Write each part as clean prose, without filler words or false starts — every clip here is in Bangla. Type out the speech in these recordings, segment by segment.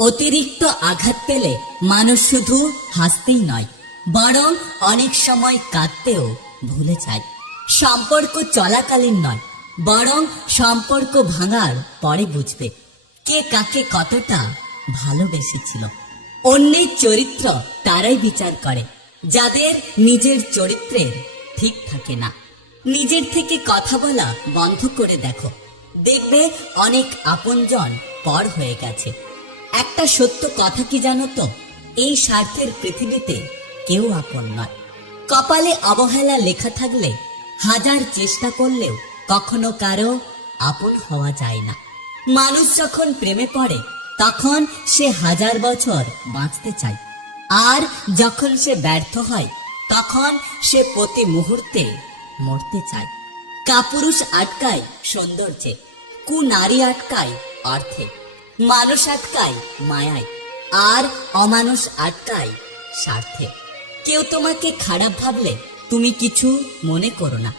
অতিরিক্ত আঘাত পেলে মানুষ শুধু হাসতেই নয়, বরং অনেক সময় কাঁদতেও ভুলে যায়। সম্পর্ক চলাকালীন নয়, বরং সম্পর্ক ভাঙার পরে বুঝবে কে কাকে কতটা ভালোবেসেছিল। অন্যের চরিত্র তারাই বিচার করে যাদের নিজের চরিত্রের ঠিক থাকে না। নিজের থেকে কথা বলা বন্ধ করে দেখো, দেখবে অনেক আপনজন পর হয়ে গেছে। একটা সত্য কথা কি জানো তো, এই স্বার্থের পৃথিবীতে কেউ আপন নয়। কপালে অবহেলা লেখা থাকলে হাজার চেষ্টা করলেও কখনো কারো আপন হওয়া যায় না। মানুষ যখন প্রেমে পড়ে তখন সে হাজার বছর বাঁচতে চায়, আর যখন সে ব্যর্থ হয় তখন সে প্রতি মুহূর্তে মরতে চায়। কাপুরুষ আটকায় সৌন্দর্যে, কুনারী আটকায় অর্থে, মানুষ আটকায় মায়ায়, আর অমানুষ আটকায় স্বার্থে। কেউ তোমাকে খারাপ ভাবলে তুমি কিছু মনে করো না,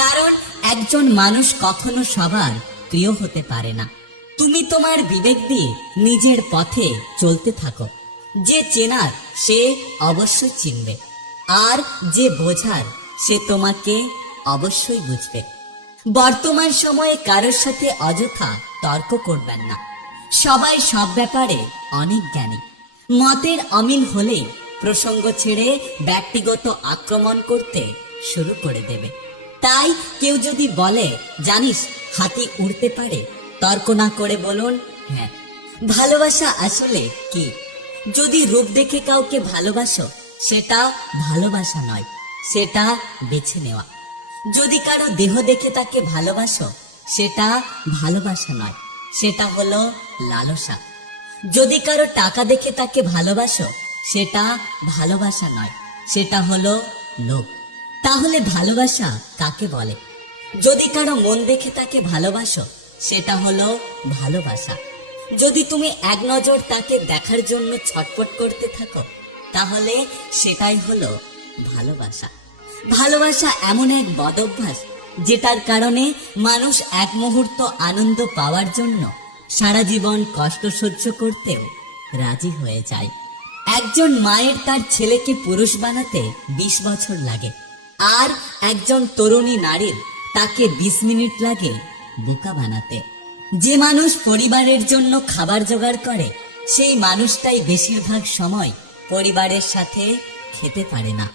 কারণ একজন মানুষ কখনো সবার প্রিয় হতে পারে না। তুমি তোমার বিবেক দিয়ে নিজের পথে চলতে থাকো। যে চেনার সে অবশ্যই চিনবে, আর যে বোঝার সে তোমাকে অবশ্যই বুঝবে। বর্তমান সময়ে কারোর সাথে অযথা তর্ক করবেন না। সবাই সব ব্যাপারে অনেক জ্ঞানী। মতের অমিল হলেই প্রসঙ্গ ছেড়ে ব্যক্তিগত আক্রমণ করতে শুরু করে দেবে। তাই কেউ যদি বলে জানিস হাতি উড়তে পারে, তর্ক না করে বলুন হ্যাঁ। ভালোবাসা আসলে কি? যদি রূপ দেখে কাউকে ভালোবাসো সেটা ভালোবাসা নয়, সেটা বেছে নেওয়া। যদি কারো দেহ দেখে তাকে ভালোবাসো সেটা ভালোবাসা নয়, সেটা হলো লালসা। যদি কারো টাকা দেখে তাকে ভালোবাসো সেটা ভালোবাসা নয়, সেটা হলো লোভ। তাহলে ভালোবাসা কাকে বলে? যদি কারো মন দেখে তাকে ভালোবাসো সেটা হলো ভালোবাসা। যদি তুমি এক নজর তাকে দেখার জন্য ছটফট করতে থাকো তাহলে সেটাই হলো ভালোবাসা। ভালোবাসা এমন এক বদঅভ্যাস যেটার কারণে মানুষ এক মুহূর্ত আনন্দ পাওয়ার জন্য সারা জীবন কষ্ট সহ্য করতেও রাজি হয়ে যায়। একজন মায়ের তার ছেলেকে পুরুষ বানাতে 20 বছর লাগে, আর একজন তরুণী নারীর তাকে 20 মিনিট লাগে বোকা বানাতে। যে মানুষ পরিবারের জন্য খাবার জোগাড় করে সেই মানুষটাই বেশিরভাগ সময় পরিবারের সাথে খেতে পারে না।